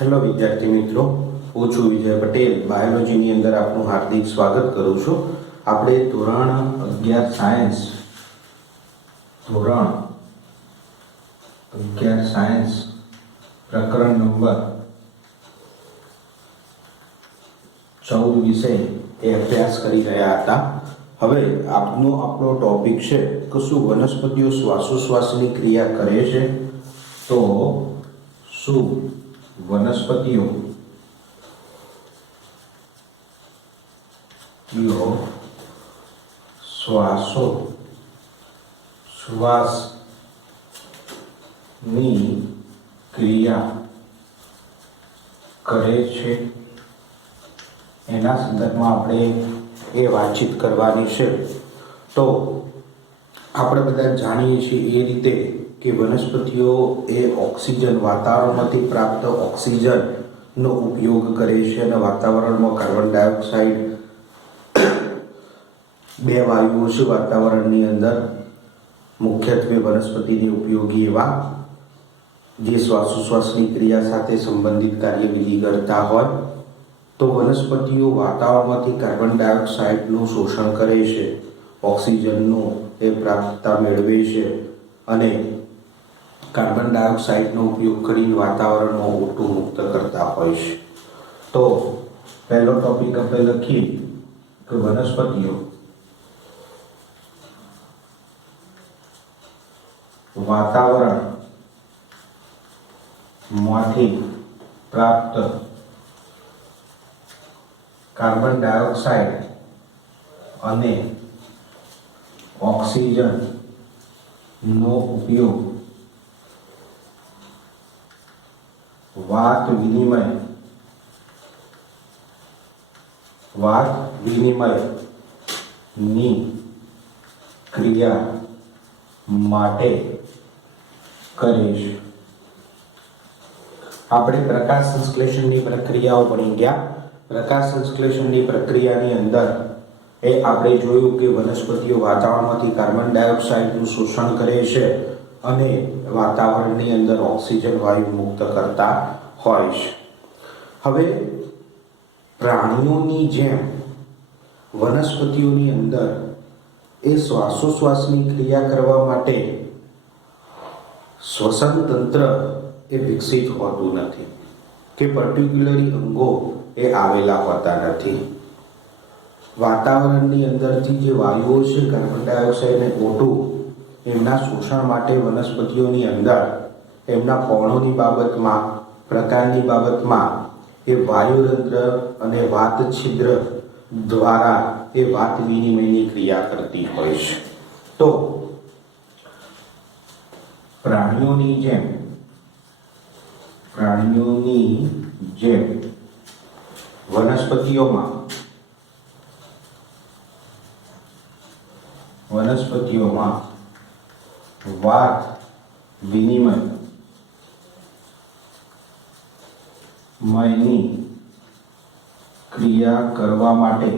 Hello વિદ્યાર્થી મિત્રો, હું છું વિજય પટેલ. બાયોલોજીની અંદર આપનું હાર્દિક સ્વાગત કરું છું. આપણે ધોરણ 11 સાયન્સ પ્રકરણ નંબર 14 વિષય એ અભ્યાસ કરી રહ્યા હતા. હવે આપણો ટોપિક છે કે શું વનસ્પતિઓ શ્વાસોશ્વાસની ક્રિયા કરે છે? તો શું વનસ્પતિઓ શ્વાસોશ્વાસની ક્રિયા કરે છે? એના સંદર્ભમાં આપણે એ વાતચીત કરવાની છે. તો આપણે બધા જાણીએ છીએ એ રીતે કે વનસ્પતિઓ એ ઓક્સિજન, વાતાવરણમાંથી પ્રાપ્ત ઓક્સિજનનો ઉપયોગ કરે છે અને વાતાવરણમાં કાર્બન ડાયોક્સાઇડ, બે વાયુઓ છે વાતાવરણની અંદર, મુખ્યત્વે વનસ્પતિને ઉપયોગી એવા જે શ્વાસોશ્વાસની ક્રિયા સાથે સંબંધિત કાર્યવિધિ કરતા હોય. તો વનસ્પતિઓ વાતાવરણમાંથી કાર્બન ડાયોક્સાઇડનું શોષણ કરે છે, ઓક્સિજનનું એ પ્રાપ્તતા મેળવે છે અને કાર્બન ડાયોક્સાઇડનો ઉપયોગ કરીને વાતાવરણમાં O2 મુક્ત કરતા હોય છે. તો પહેલો ટોપિક આપણે લખીએ કે વનસ્પતિઓ વાતાવરણમાંથી પ્રાપ્ત કાર્બન ડાયોક્સાઇડ અને ઓક્સિજનનો ઉપયોગ વાત વિનિમયની ક્રિયા માટે કરે છે. આપણે પ્રકાશ સંશ્લેષણની પ્રક્રિયાઓ ભણી ગયા. પ્રકાશ સંશ્લેષણની પ્રક્રિયાની અંદર આપણે જોયું કે વનસ્પતિઓ વાતાવરણમાંથી કાર્બન ડાયોક્સાઇડનું શોષણ કરે છે અને વાતાવરણની અંદર ઓક્સિજન વાયુ મુક્ત કરતા હોય છે. હવે પ્રાણીઓની જેમ વનસ્પતિઓની અંદર એ શ્વાસોશ્વાસની ક્રિયા કરવા માટે શ્વસન તંત્ર એ વિકસિત હોતું નથી કે પર્ટિક્યુલરી અંગો એ આવેલા હોતા નથી. વાતાવરણની અંદરથી જે વાયુઓ છે કાર્બન ડાયોક્સાઇડ અને O2 એમના શોષણ માટે વનસ્પતિઓની અંદર એમના પર્ણોની બાબતમાં, પ્રકારની બાબતમાં એ વાયુરંધ્ર અને વાત છિદ્ર દ્વારા એ વાત વિનિમયની ક્રિયા કરતી હોય છે. તો પ્રાણીઓની જેમ વનસ્પતિઓમાં વાત વિનિમયની ક્રિયા કરવા માટે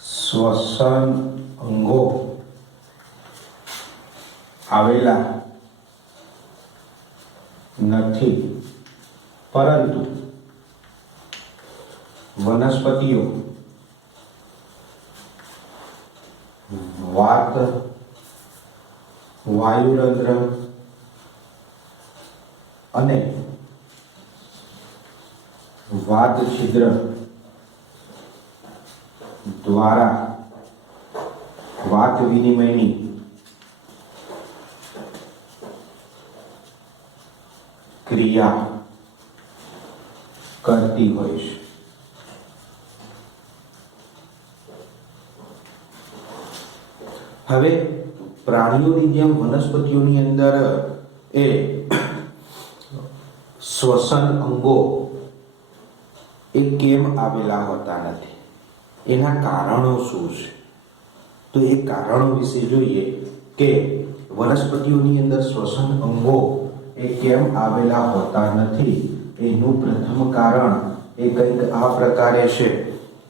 શ્વસન અંગો આવેલા નથી, પરંતુ વનસ્પતિઓ વાયુરંધ્ર અને વાત છિદ્ર દ્વારા વાત વિનિમયની ક્રિયા કરતી હોય છે. હવે પ્રાણીઓની જેમ વનસ્પતિઓની અંદર એ શ્વસન અંગો એ કેમ આવેલા હોતા નથી? એના કારણો શું છે? તો એ કારણો વિશે જોઈએ કે વનસ્પતિઓની અંદર શ્વસન અંગો એ કેમ આવેલા હોતા નથી. એનું પ્રથમ કારણ એ કંઈક આ પ્રકારે છે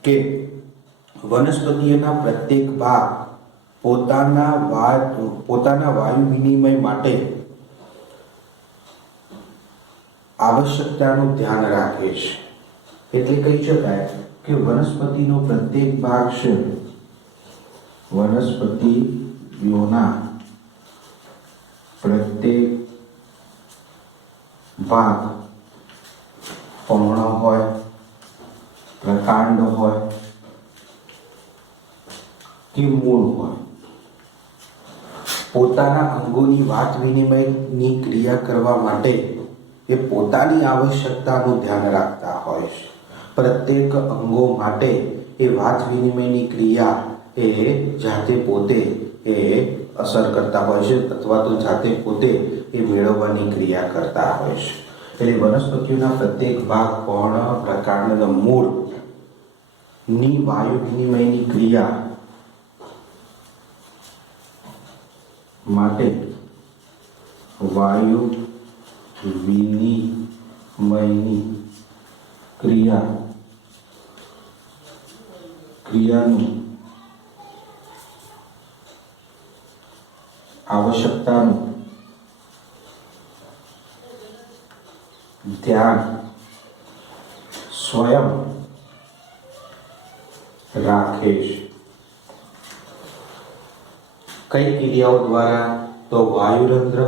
કે વનસ્પતિઓના પ્રત્યેક ભાગ પોતાના વાયુ વિનિમય માટે આવશ્યકતાનું ધ્યાન રાખે છે. એટલે કહી શકાય કે વનસ્પતિનો પ્રત્યેક ભાગ છે વનસ્પતિઓના પ્રત્યેક ભાગ પર્ણ હોય, પ્રકાંડ હોય કે મૂળ હોય, પોતાના અંગોની વાત વિનિમયની ક્રિયા કરવા માટે એ પોતાની આવશ્યકતાનું ધ્યાન રાખતા હોય છે. પ્રત્યેક અંગો માટે એ વાત વિનિમયની ક્રિયા એ જાતે પોતે એ અસર કરતા હોય છે અથવા તો જાતે પોતે એ મેળવવાની ક્રિયા કરતા હોય છે. એટલે વનસ્પતિઓના પ્રત્યેક ભાગ, પર્ણ, પ્રકાંડ અને મૂળ ની વાયુ વિનિમયની ક્રિયા માટે વાયુ વિનિમયની ક્રિયાનું આવશ્યકતાનું ધ્યાન સ્વયં રાખે છે. કઈ ક્રિયાઓ દ્વારા? તો વાયુરંધ્ર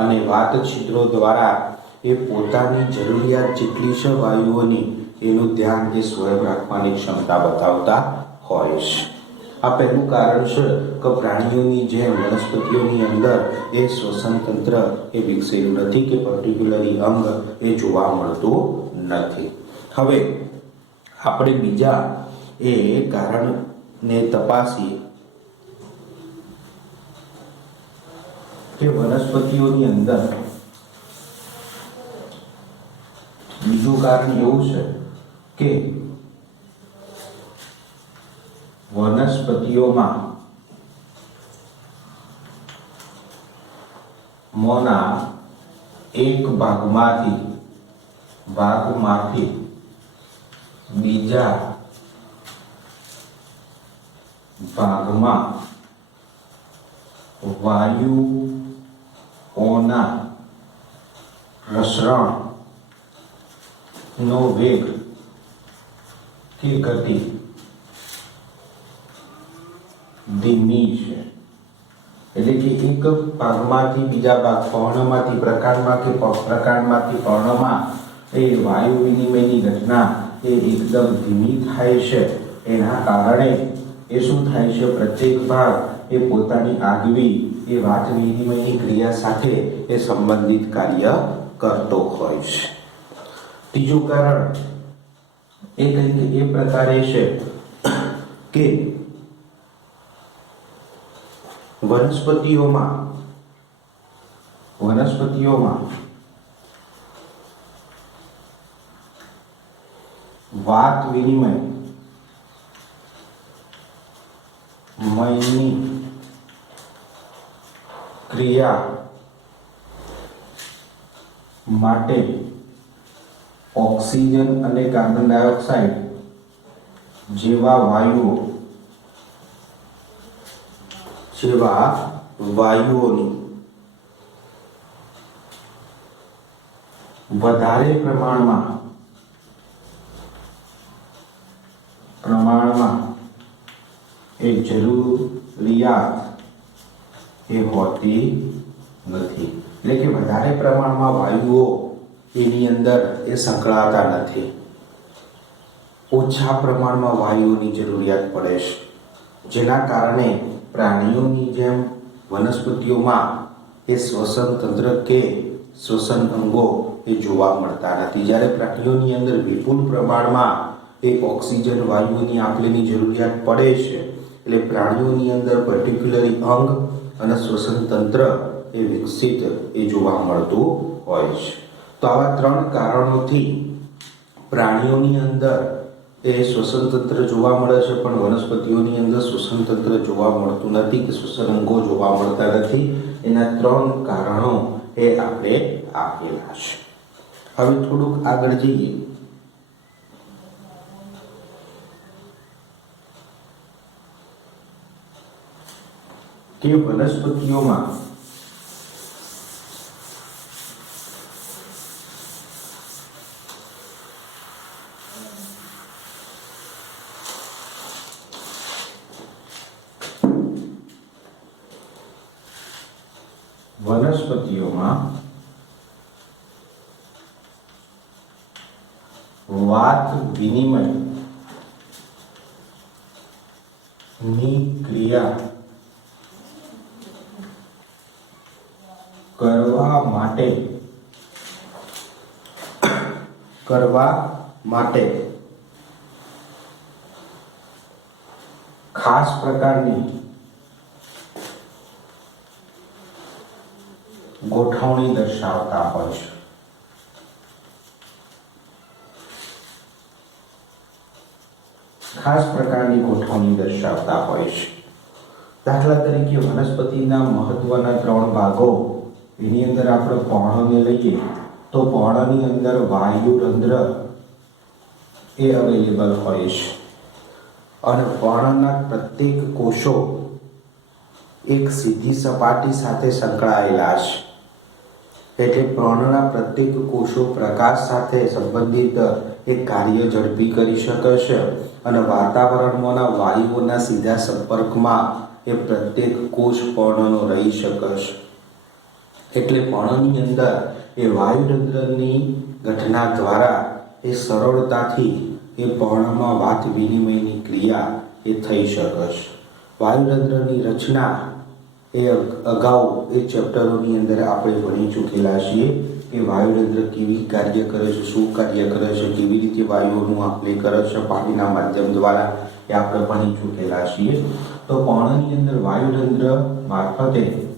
અને વાત છિદ્રો દ્વારા એ પોતાની જરૂરિયાત જેટલી છે વાયુઓની એનું ધ્યાન એ સ્વયં રાખવાની ક્ષમતા બતાવતા હોય છે. આ પહેલું કારણ છે કે પ્રાણીઓની જેમ વનસ્પતિઓની અંદર એ શ્વસન તંત્ર એ વિકસેલું નથી કે પર્ટિક્યુલરી અંગ એ જોવા મળતું નથી. હવે આપણે બીજા એ કારણને તપાસીએ કે વનસ્પતિઓની અંદર બીજું કારણ એવું છે કે વનસ્પતિઓમાં મોના એક ભાગમાંથી બીજા ભાગમાં વાયુઓના પ્રસરણનો વેગ કે ગતિ ધીમી છે. એટલે કે એક ભાગમાંથી બીજા ભાગ, પર્ણમાંથી પ્રકાંડમાં કે પ્રકાંડમાંથી પર્ણમાં એ વાયુ વિનિમયની ઘટના એ એકદમ ધીમી થાય છે. એના કારણે એ શું થાય છે? પ્રત્યેક ભાગ એ પોતાની આગવી એ વાત વિનિમયની ક્રિયા સાથે એ સંબંધિત કાર્ય કરતો હોય છે. ત્રીજું કારણ એ કંઈક એ પ્રકારે છે કે વનસ્પતિઓમાં વાત વિનિમય મયની ક્રિયા માટે ઓક્સિજન અને કાર્બન ડાયોક્સાઇડ જેવા વાયુઓની વધારે પ્રમાણમાં એ જરૂરિયાત એ હોતી નથી. એટલે કે વધારે પ્રમાણમાં વાયુઓ એની અંદર એ સંકળાતા નથી. ઓછા પ્રમાણમાં વાયુઓની જરૂરિયાત પડે છે, જેના કારણે પ્રાણીઓની જેમ વનસ્પતિઓમાં એ શ્વસન તંત્ર કે શ્વસન અંગો એ જોવા મળતા નથી. જ્યારે પ્રાણીઓની અંદર વિપુલ પ્રમાણમાં એ ઓક્સિજન વાયુઓની આપલેની જરૂરિયાત પડે છે, એટલે પ્રાણીઓની અંદર પર્ટિક્યુલરી અંગ અને શ્વસન તંત્ર એ વિકસિત એ જોવા મળતું હોય છે. તો આવા ત્રણ કારણોથી પ્રાણીઓની અંદર એ શ્વસન તંત્ર જોવા મળે છે, પણ વનસ્પતિઓની અંદર શ્વસન તંત્ર જોવા મળતું નથી કે શ્વસન અંગો જોવા મળતા નથી. એના ત્રણ કારણો એ આપણે આપેલા છે. હવે થોડુંક આગળ જઈએ. કે વનસ્પતિઓમાં વાત વિનિમય ની ક્રિયા કરવા માટે ખાસ પ્રકારની ગોઠવણી દર્શાવતા હોય છે. ખાસ પ્રકારની ગોઠવણી દર્શાવતા હોય છે. દાખલા તરીકે વનસ્પતિના મહત્વના 3 ભાગો, એની અંદર આપણે પર્ણને લઈએ તો પર્ણની અંદર વાયુરંધ્ર એ અવેલેબલ હોય છે અને પર્ણના પ્રત્યેક કોષો એક સીધી સપાટી સાથે સંકળાયેલા છે. એટલે પર્ણના પ્રત્યેક કોષો પ્રકાશ સાથે સંબંધિત એક કાર્ય ઝડપી કરી શકે છે અને વાતાવરણમાંના વાયુઓના સીધા સંપર્કમાં એ પ્રત્યેક કોષ પર્ણનો રહી શકે છે. એટલે પર્ણની અંદર એ વાયુરંધ્રની ઘટના દ્વારા એ સરળતાથી એ પર્ણમાં વાત વિનિમયની ક્રિયા એ થઈ શકે છે. વાયુરંધ્રની રચના એ અગાઉ એ ચેપ્ટરોની અંદર આપણે ભણી ચૂકેલા છીએ કે વાયુરંધ્ર કેવી કાર્ય કરે છે, શું કાર્ય કરે છે, કેવી રીતે વાયુઓનું આપ-લે કરે છે પાણીના માધ્યમ દ્વારા, એ આપણે ભણી ચૂકેલા છીએ. તો પર્ણની અંદર વાયુરંધ્ર મારફતે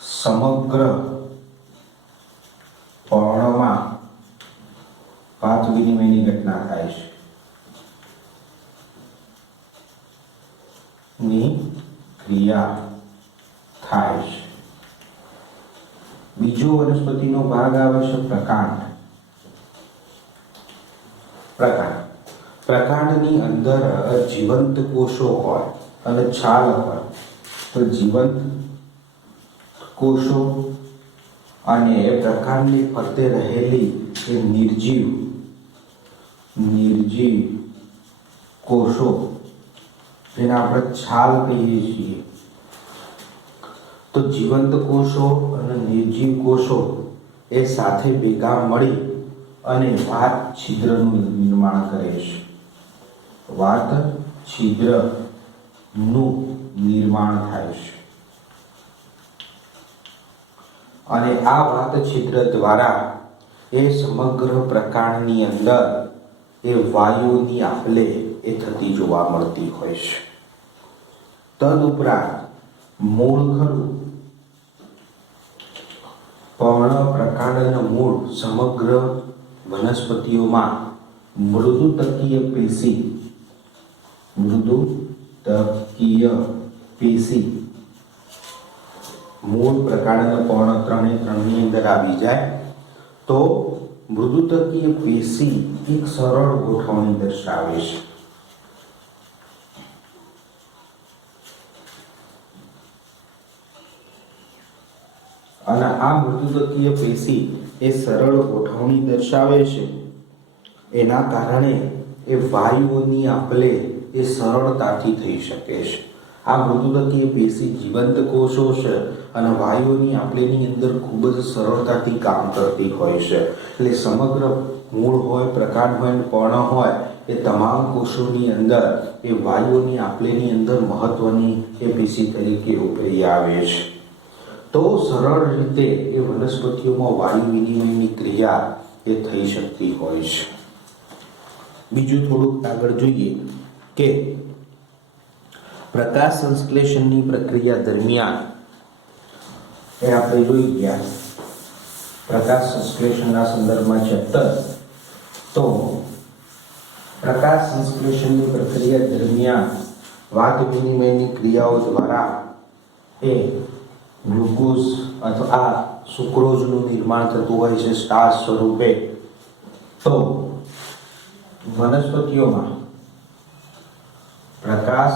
સમગ્ર પર્ણમાં વાત વિનિમયની ઘટના થાય છે ની ક્રિયા થાય છે. બીજો વનસ્પતિનો ભાગ આવે છે પ્રકાંડ. પ્રકાંડની અંદર જીવંત કોષો હોય અને છાલ હોય. તો જીવંત કોષો અને પ્રકાંડની ફરતે રહેલી એ નિર્જીવ કોષો, જેને આપણે છાલ કહીએ છીએ. તો જીવંત કોષો અને નિર્જીવ કોષો એ સાથે ભેગા મળી અને વાત છિદ્રનું નિર્માણ કરે છે. વાત છિદ્રનું નિર્માણ થાય છે અને આ વાત છિદ્ર દ્વારા એ સમગ્ર પ્રકાંડની અંદર એ વાયુઓની આપ-લે એ થતી જોવા મળતી હોય છે. તદુપરાંત મૂળ ખરું, પર્ણ પ્રકાંડના મૂળ સમગ્ર વનસ્પતિઓમાં મૃદુતકીય પેશી મૂળ પ્રકાંડના પર્ણ 3 ની અંદર આવી જાય તો મૃદુતકીય પેશી એક સરળ ગોઠવણી દર્શાવે છે. અને આ મૃદુતકીય પેશી એ સરળ ગોઠવણી દર્શાવે છે. એના કારણે એ વાયુઓની આપ-લે એ સરળતાથી થઈ શકે છે. આ મૃદુતકીય પેશી જીવંત કોષો છે અને વાયુઓની આપ-લેની અંદર ખૂબ જ સરળતાથી કામ કરતી હોય છે. એટલે સમગ્ર મૂળ હોય, પ્રકાંડ હોય, પર્ણ હોય, એ તમામ કોષોની અંદર એ વાયુઓની આપ-લેની અંદર મહત્વની એ પેશી તરીકે ઉભરી આવે છે. તો સરળ રીતે એ વનસ્પતિઓમાં વાયુ વિનિમયની ક્રિયા એ થઈ શકતી હોય છે. બીજું થોડુંક આગળ જોઈએ કે પ્રકાશ સંશ્લેષણની પ્રક્રિયા દરમિયાન એ આપણે જોઈ ગયા પ્રકાશ સંશ્લેષણના સંદર્ભમાં ચેપ્ટર. તો પ્રકાશ સંશ્લેષણની પ્રક્રિયા દરમિયાન વાત વિનિમયની ક્રિયાઓ દ્વારા એ ગ્લુકોઝ અથવા સુક્રોઝનું નિર્માણ થતું હોય છે સ્ટાર્ચ સ્વરૂપે. તો વનસ્પતિઓમાં प्रकाश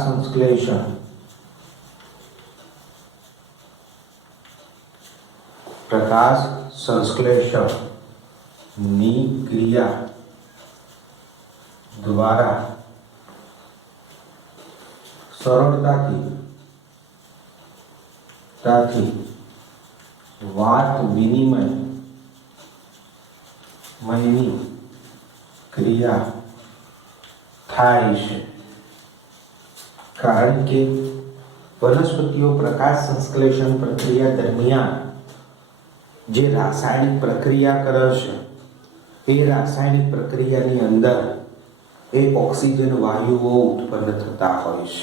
संश्लेषण ની ક્રિયા દ્વારા સરળતાથી વાત વિનિમયની ક્રિયા થાય છે. કારણ કે વનસ્પતિઓ પ્રકાશ સંશ્લેષણ પ્રક્રિયા દરમિયાન જે રાસાયણિક પ્રક્રિયા કરે છે એ રાસાયણિક પ્રક્રિયાની અંદર એ ઓક્સિજન વાયુઓ ઉત્પન્ન થતા હોય છે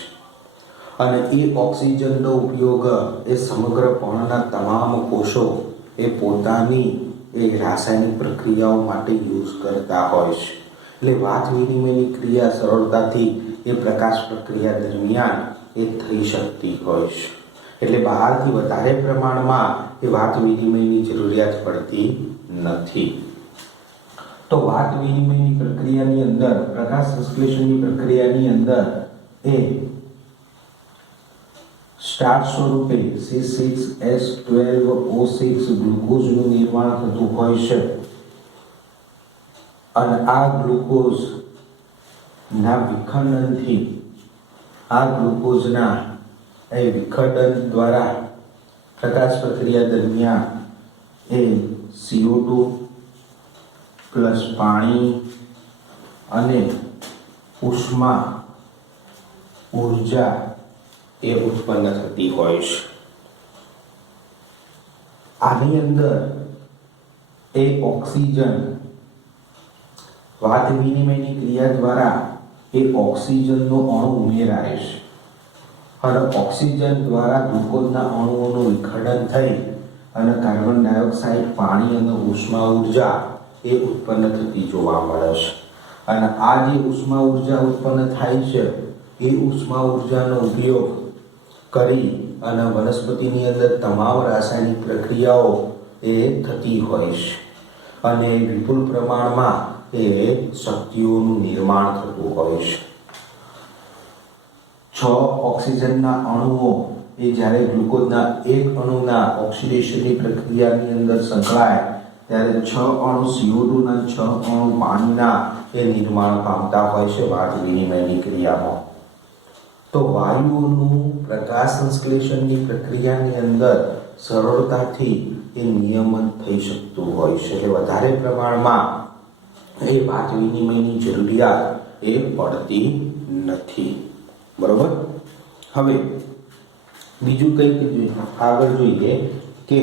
અને એ ઓક્સિજનનો ઉપયોગ એ સમગ્ર પર્ણના તમામ કોષો એ પોતાની એ રાસાયણિક પ્રક્રિયાઓ માટે યુઝ કરતા હોય છે. એટલે વાત વિનિમયની ક્રિયા સરળતાથી એ પ્રકાશ પ્રક્રિયા દરમિયાન એ થઈ શકતી હોય છે. એટલે બહારથી વધારે પ્રમાણમાં એ વાત વિનિમયની જરૂરિયાત પડતી નથી. તો વાત વિનિમયની પ્રક્રિયાની અંદર પ્રકાશ સંશ્લેષણની પ્રક્રિયાની અંદર એ સ્ટાર્ચ સ્વરૂપે C6H12O6 ગ્લુકોઝનું નિર્માણ થતું હોય છે અને આ ગ્લુકોઝના વિખંડનથી આ ગ્લુકોઝના એ વિખંડન દ્વારા પ્રકાશ પ્રક્રિયા દરમિયાન એ CO2 પ્લસ પાણી અને ઉષ્મા ઊર્જા એ ઉત્પન્ન થતી હોય છે. આની અંદર એ ઓક્સિજન વાત વિનિમયની ક્રિયા દ્વારા એ ઓક્સિજનનો અણુ ઉમેરાય છે અને ઓક્સિજન દ્વારા ગ્લુકોઝના અણુઓનું વિખંડન થઈ અને કાર્બન ડાયોક્સાઇડ પાણી અને ઉષ્મા ઊર્જા એ ઉત્પન્ન થતી જોવા મળે છે. અને આ જે ઉષ્મા ઊર્જા ઉત્પન્ન થાય છે એ ઉષ્મા ઊર્જાનો ઉપયોગ કરી અને વનસ્પતિની અંદર તમામ રાસાયણિક પ્રક્રિયાઓ એ થતી હોય છે અને વિપુલ પ્રમાણમાં એ શક્તિઓનું નિર્માણ થતું હોય છે. 6 ઓક્સિજનના અણુઓ એ જ્યારે ગ્લુકોઝના એક અણુના ઓક્સિડેશનની પ્રક્રિયાની અંદર સંકળાય ત્યારે 6 અણુ CO2 ના 6 અણુ પાણીના એ નિર્માણ પામતા હોય છે વાત વિનિમયની ક્રિયામાં. તો વાયુઓનું પ્રકાશ સંશ્લેષણની પ્રક્રિયાની અંદર સરળતાથી એ નિયમન થઈ શકતું હોય છે. એટલે વધારે પ્રમાણમાં એ વાત વિનિમયની જરૂરિયાત એ પડતી નથી. બરોબર. હવે બીજું કંઈક આગળ જોઈએ કે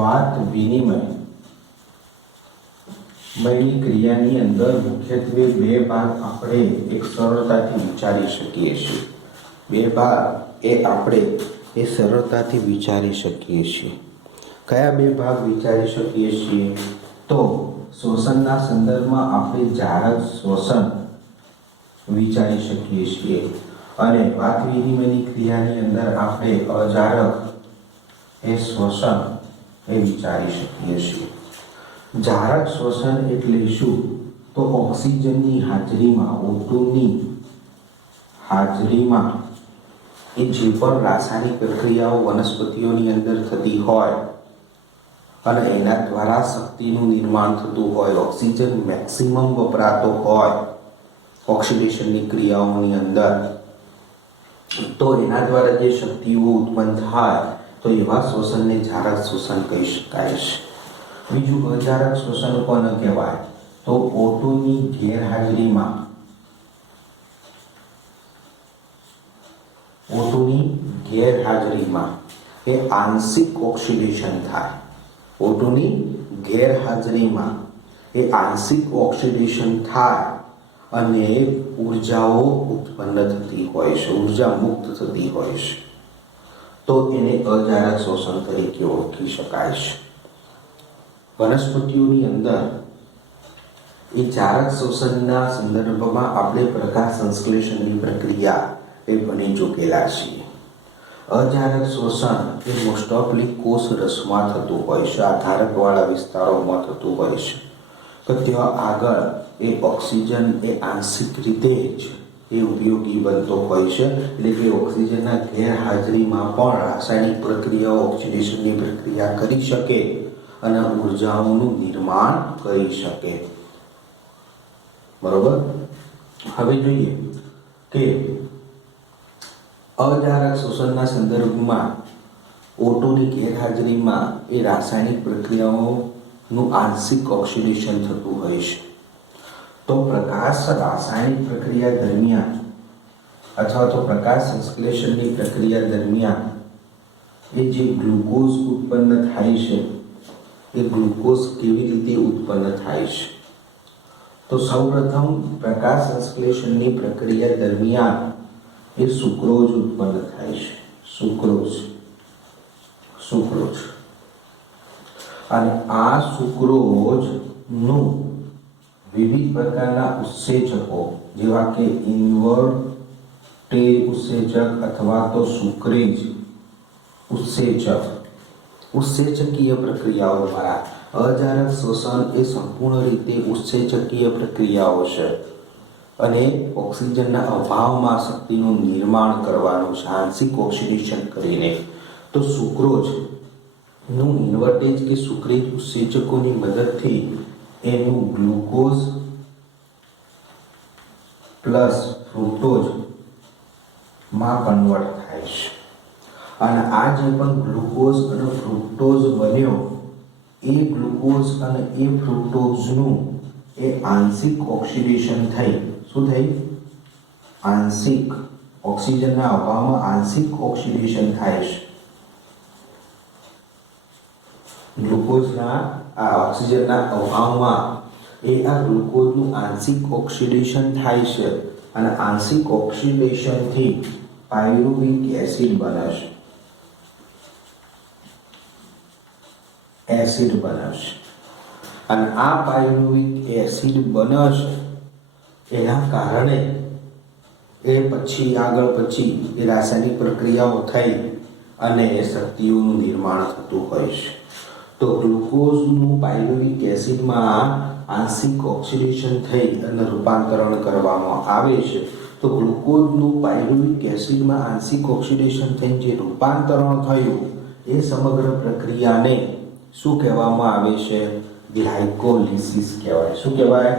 વાત વિનિમયની ક્રિયાની અંદર મુખ્યત્વે બે ભાગ આપણે એક સરળતાથી વિચારી શકીએ છીએ. બે ભાગ એ આપણે એ સરળતાથી વિચારી શકીએ છીએ. કયા બે ભાગ વિચારી શકીએ છીએ? તો શ્વસનના સંદર્ભમાં આપણે જારક શ્વસન વિચારી શકીએ છીએ અને વાત વિનિમયની ક્રિયાની અંદર આપણે અજારક એ શ્વસન એ વિચારી શકીએ છીએ. જારક શ્વસન એટલે શું? તો ઓક્સિજનની હાજરીમાં O2ની હાજરીમાં એ જે પણ રાસાયણિક પ્રક્રિયાઓ વનસ્પતિઓની અંદર થતી હોય અને એના દ્વારા શક્તિનું નિર્માણ થતું હોય, ઓક્સિજન મેક્સિમમ વપરાતો હોય ઓક્સિડેશનની ક્રિયાઓની અંદર, તો એના દ્વારા જે શક્તિઓ ઉત્પન્ન થાય તો એવા શ્વસનને જારક શ્વસન કહી શકાય છે. બીજું અજારક શ્વસન કોને કહેવાય? તો O2ની ગેરહાજરીમાં એ આંશિક ઓક્સિડેશન થાય. O2ની ગેરહાજરીમાં એ આંશિક ઓક્સિડેશન થાય અને ઉર્જાઓ ઉત્પન્ન થતી હોય છે, ઉર્જા મુક્ત થતી હોય છે, તો એને અજારક શોષણ તરીકે ઓળખી શકાય છે. વનસ્પતિઓની અંદર એ જારક શોષણના સંદર્ભમાં આપણે પ્રકાશ સંશ્લેષણની પ્રક્રિયા એ ભણી ચૂકેલા છીએ. અજારક શોષણ એ મોસ્ટ ઓફલી કોષ રસમાં થતું હોય છે, આધારકવાળા વિસ્તારોમાં થતું હોય છે, કે ત્યાં આગળ એ ઓક્સિજન એ આંશિક રીતે જ એ ઉપયોગી બનતો હોય છે. એટલે કે ઓક્સિજનના ગેરહાજરીમાં પણ રાસાયણિક પ્રક્રિયાઓ ઓક્સિડેશનની પ્રક્રિયા કરી શકે અને ઉર્જાઓનું નિર્માણ કરી શકે. બરોબર. હવે જોઈએ કે અજારક શોષણના સંદર્ભમાં O2ની ગેરહાજરીમાં એ રાસાયણિક પ્રક્રિયાઓનું આંશિક ઓક્સિડેશન થતું હોય છે. તો પ્રકાશ રાસાયણિક પ્રક્રિયા દરમિયાન અથવા તો પ્રકાશ સંશ્લેષણની પ્રક્રિયા દરમિયાન એ જે ગ્લુકોઝ ઉત્પન્ન થાય છે, એ ગ્લુકોઝ કેવી રીતે ઉત્પન્ન થાય છે? તો સૌપ્રથમ પ્રકાશ સંશ્લેષણની પ્રક્રિયા દરમિયાન એ સુક્રોઝ ઉત્પન્ન થાય છે. સુક્રોઝ અને આ સુક્રોઝનું વિવિધ પ્રકારના ઉત્સેચકો જેવા કે ઇન્વર્ટેજ ઉત્સેચક અથવા તો સુક્રેજ ઉત્સેચકીય પ્રક્રિયાઓ દ્વારા અજારક શોષણ એ સંપૂર્ણ રીતે ઉત્સેચકીય પ્રક્રિયાઓ છે અને ઓક્સિજનના અભાવમાં શક્તિનું નિર્માણ કરવાનું છે, આંશિક ઓક્સિડેશન કરીને. તો સુક્રોઝનું ઇન્વર્ટેજ કે સુક્રેજ ઉત્સેચકોની મદદથી એનું ગ્લુકોઝ પ્લસ ફ્રુક્ટોઝમાં કન્વર્ટ થાય છે. અને આ જે પણ ગ્લુકોઝ અને ફ્રુક્ટોઝ બન્યો, એ ગ્લુકોઝ અને એ ફ્રુક્ટોઝનું એ આંશિક ઓક્સિડેશન થઈ શું થઈ? આંશિક ઓક્સિજનના અભાવમાં આંશિક ઓક્સિડેશન થાય છે. ગ્લુકોઝના આ ઓક્સિજનના અભાવમાં એ આ ગ્લુકોઝનું આંશિક ઓક્સિડેશન થાય છે અને આંશિક ઓક્સિડેશનથી પાયરુવિક એસિડ બને છે. અને આ પાયરુવિક એસિડ બને છે એના કારણે એ પછી એ રાસાયણિક પ્રક્રિયાઓ થઈ અને એ શક્તિઓનું નિર્માણ થતું હોય છે. તો ગ્લુકોઝનું પાયરુવિક એસિડમાં આંશિક ઓક્સિડેશન થઈ અને રૂપાંતરણ કરવામાં આવે છે. તો ગ્લુકોઝનું પાયરુવિક એસિડમાં આંશિક ઓક્સિડેશન થઈને જે રૂપાંતરણ થયું એ સમગ્ર પ્રક્રિયાને શું કહેવામાં આવે છે? ગ્લાયકોલિસિસ કહેવાય. શું કહેવાય?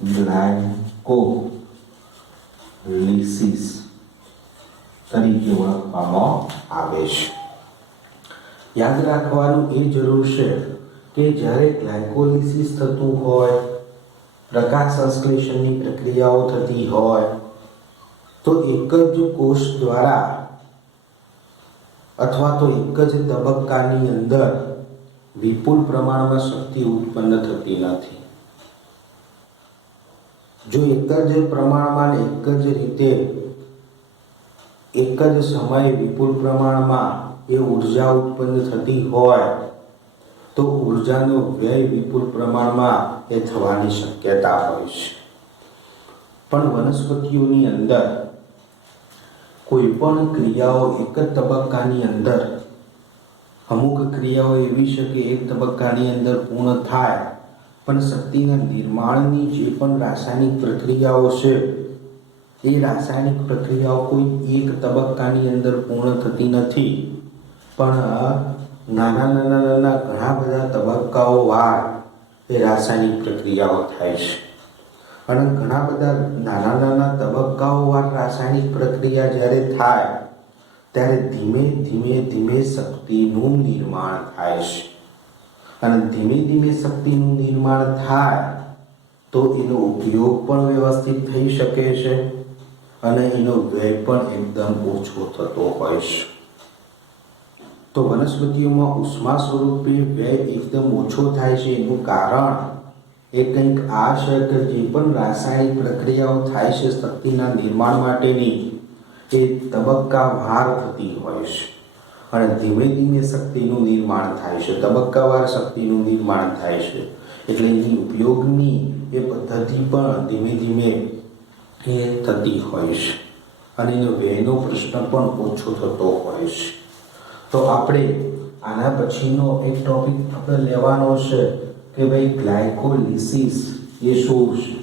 ગ્લાયકોલિસિસ તરીકે ઓળખવામાં આવે છે. યાદ રાખવાનું એ જરૂર છે કે જ્યારે ગ્લાયકોલિસિસ થતું હોય, પ્રકાશ સંશ્લેષણની પ્રક્રિયાઓ થતી હોય, તો એક જ કોષ દ્વારા અથવા તો એક જ તબક્કાની અંદર વિપુલ પ્રમાણમાં શક્તિ ઉત્પન્ન થતી નથી. જો એક જ પ્રમાણમાં એક જ રીતે એક જ સમયે વિપુલ પ્રમાણમાં એ ઉર્જા ઉત્પન્ન થતી હોય તો ઉર્જાનો વ્યય વિપુલ પ્રમાણમાં એ થવાની શક્યતા હોય છે. પણ વનસ્પતિઓની અંદર કોઈ પણ ક્રિયાઓ એક જ તબક્કાની અંદર, અમુક ક્રિયાઓ એવી છે કે એક તબક્કાની અંદર પૂર્ણ થાય, પણ શક્તિના નિર્માણની જે પણ રાસાયણિક પ્રક્રિયાઓ છે એ રાસાયણિક પ્રક્રિયાઓ કોઈ એક તબક્કાની અંદર પૂર્ણ થતી નથી, પણ નાના ઘણા બધા તબક્કાઓ વાર એ રાસાયણિક પ્રક્રિયાઓ થાય છે. અને ઘણા બધા નાના તબક્કાઓ વાર રાસાયણિક પ્રક્રિયા જ્યારે થાય ત્યારે ધીમે શક્તિનું નિર્માણ થાય છે. અને ધીમે શક્તિનું નિર્માણ થાય તો એનો ઉપયોગ પણ વ્યવસ્થિત થઈ શકે છે અને એનો વ્યય પણ એકદમ ઓછો થતો હોય છે. તો વનસ્પતિઓમાં ઉષ્મા સ્વરૂપે વ્યય એકદમ ઓછો થાય છે. એનું કારણ એ કંઈક આ છે કે જે પણ રાસાયણિક પ્રક્રિયાઓ થાય છે શક્તિના નિર્માણ માટેની એ તબક્કાવાર થતી હોય છે અને ધીમે ધીમે શક્તિનું નિર્માણ થાય છે, તબક્કાવાર શક્તિનું નિર્માણ થાય છે. એટલે એની ઉપયોગની એ પદ્ધતિ પણ ધીમે ધીમે એ થતી હોય છે અને એનો વ્યયનો પ્રશ્ન પણ ઓછો થતો હોય છે. તો આપણે આના પછીનો એક ટોપિક આપણે લેવાનો છે કે ભાઈ ગ્લાયકોલિસિસ એ શું છે.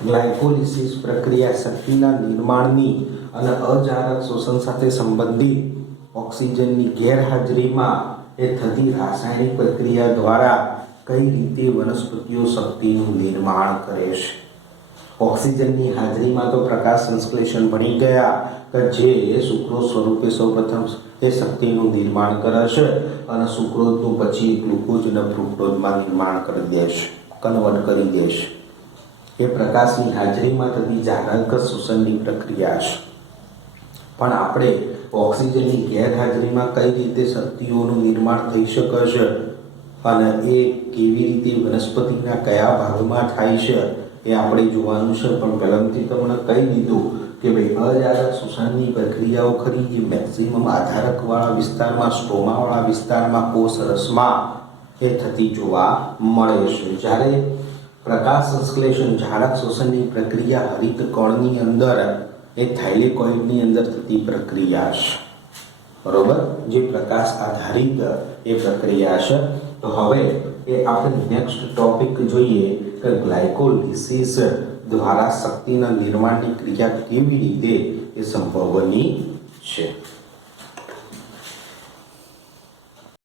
ગ્લાયકોલિસિસ પ્રક્રિયા શક્તિના નિર્માણની અને અજારક શોષણ સાથે સંબંધિત ઓક્સિજનની ગેરહાજરીમાં એ થતી રાસાયણિક પ્રક્રિયા દ્વારા કઈ રીતે વનસ્પતિઓ શક્તિનું નિર્માણ કરે છે. ઓક્સિજનની હાજરીમાં તો પ્રકાશ સંશ્લેષણ ભણી ગયા કે જે સુક્રોઝ સ્વરૂપે સૌપ્રથમ એ શક્તિનું નિર્માણ કરે છે અને સુક્રોઝનું પછી ગ્લુકોઝ અને ફ્રુક્ટોઝમાં નિર્માણ કરી દે છે, કન્વર્ટ કરી દે છે. એ પ્રકાશની હાજરીમાં થતી જાગૃત શોષણની પ્રક્રિયા છે. પણ આપણે ઓક્સિજનની ગેરહાજરીમાં કઈ રીતે શક્તિઓનું નિર્માણ થઈ શકે છે અને એ કેવી રીતે વનસ્પતિના કયા ભાગમાં થાય છે એ આપણે જોવાનું છે. પણ પહેલાંથી તમને કહી દીધું કે ભાઈ અજારક શોષણની પ્રક્રિયાઓ ખરી જે મેક્સિમમ આધારકવાળા વિસ્તારમાં, સ્ટ્રોમાવાળા વિસ્તારમાં, કોષ રસમાં એ થતી જોવા મળે છે. જ્યારે પ્રકાશ સંશ્લેષણ જારક શોષણની પ્રક્રિયા હરિત કણની અંદર એ થાઇલેકોઇડની અંદર થતી પ્રક્રિયા છે, બરોબર, જે પ્રકાશ આધારિત એ પ્રક્રિયા છે. તો હવે એ આપણે નેક્સ્ટ ટોપિક જોઈએ કે ગ્લાયકોલિસિસ દ્વારા શક્તિના નિર્માણની ક્રિયા કેવી રીતે એ સંભવ બની છે.